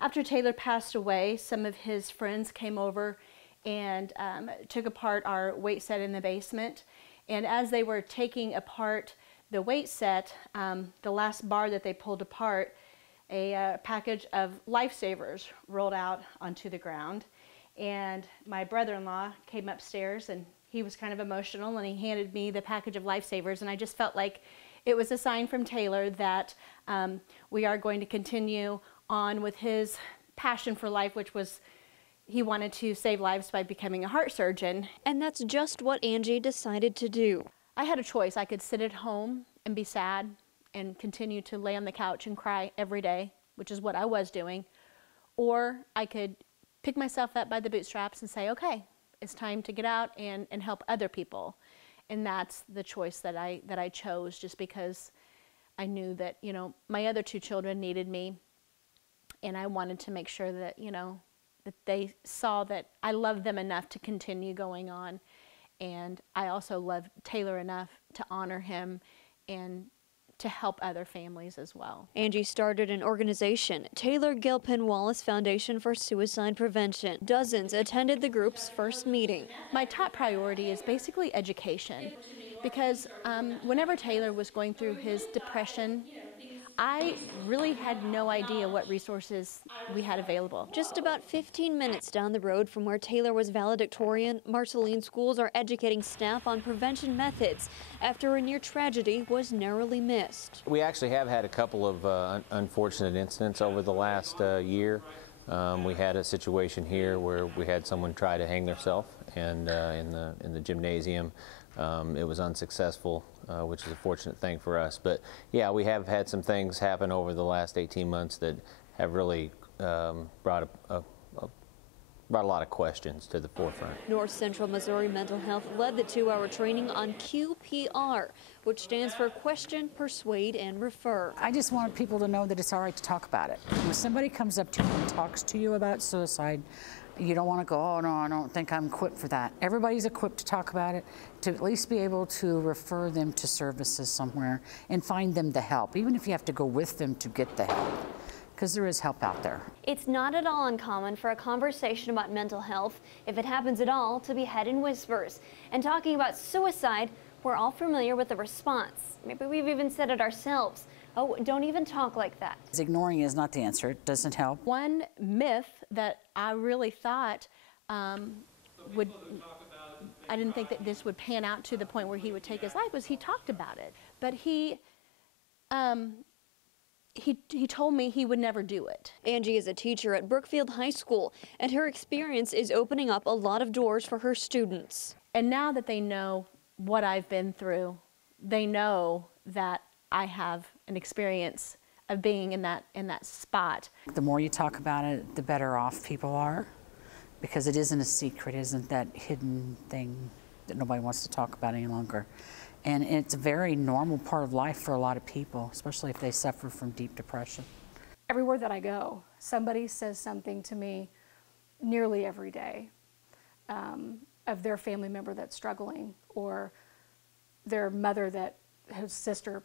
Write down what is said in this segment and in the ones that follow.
After Taylor passed away, some of his friends came over and took apart our weight set in the basement. And as they were taking apart the weight set, the last bar that they pulled apart, a package of Lifesavers rolled out onto the ground. And my brother-in-law came upstairs, and he was kind of emotional, and he handed me the package of Lifesavers, and I just felt like it was a sign from Taylor that we are going to continue on with his passion for life, which was he wanted to save lives by becoming a heart surgeon. And that's just what Angie decided to do. I had a choice. I could sit at home and be sad and continue to lay on the couch and cry every day, which is what I was doing, or I could pick myself up by the bootstraps and say, okay, it's time to get out and help other people. And that's the choice that I chose, just because I knew that, you know, my other two children needed me, and I wanted to make sure that, you know, that they saw that I loved them enough to continue going on. And I also loved Taylor enough to honor him and to help other families as well. Angie started an organization, Taylor Gilpin Wallace Foundation for Suicide Prevention. Dozens attended the group's first meeting. My top priority is basically education, because whenever Taylor was going through his depression, I really had no idea what resources we had available. Just about 15 minutes down the road from where Taylor was valedictorian, Marceline schools are educating staff on prevention methods after a near tragedy was narrowly missed. We actually have had a couple of unfortunate incidents over the last year. We had a situation here where we had someone try to hang themselves, and in the gymnasium. It was unsuccessful, which is a fortunate thing for us. But yeah, we have had some things happen over the last 18 months that have really brought a lot of questions to the forefront. North Central Missouri Mental Health led the 2-hour training on QPR, which stands for Question, Persuade, and Refer. I just want people to know that it's all right to talk about it. When somebody comes up to you and talks to you about suicide, you don't want to go, oh no, I don't think I'm equipped for that. Everybody's equipped to talk about it, to at least be able to refer them to services somewhere and find them the help, even if you have to go with them to get the help, because there is help out there. It's not at all uncommon for a conversation about mental health, if it happens at all, to be had in whispers. And talking about suicide, we're all familiar with the response. Maybe we've even said it ourselves. Oh, don't even talk like that. Ignoring is not the answer. It doesn't help. One myth that I really thought I didn't think that this would pan out to the point where he would take his life was he talked about it. But he told me he would never do it. Angie is a teacher at Brookfield High School, and her experience is opening up a lot of doors for her students. And now that they know what I've been through, they know that I have an experience of being in that spot. The more you talk about it, the better off people are, because it isn't a secret, isn't that hidden thing that nobody wants to talk about any longer. And it's a very normal part of life for a lot of people, especially if they suffer from deep depression. Everywhere that I go, somebody says something to me nearly every day of their family member that's struggling, or their mother that whose sister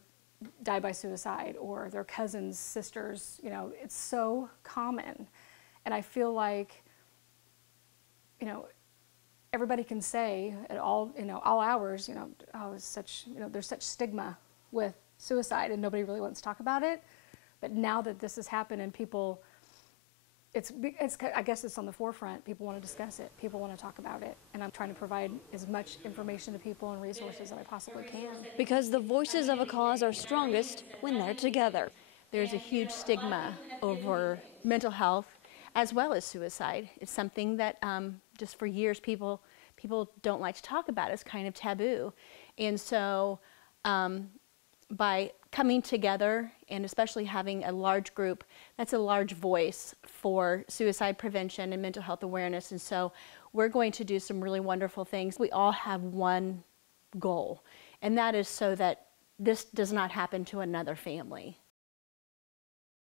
died by suicide, or their cousin's sisters. You know, it's so common. And I feel like, you know, everybody can say at all, you know, all hours, you know, oh, it's such, you know, there's such stigma with suicide and nobody really wants to talk about it. But now that this has happened and people, I guess it's on the forefront. People want to discuss it. People want to talk about it. And I'm trying to provide as much information to people and resources that I possibly can. Because the voices of a cause are strongest when they're together. There's a huge stigma over mental health as well as suicide. It's something that just for years people don't like to talk about. It's kind of taboo. And so by coming together, and especially having a large group, that's a large voice for suicide prevention and mental health awareness. And so we're going to do some really wonderful things. We all have one goal, and that is so that this does not happen to another family.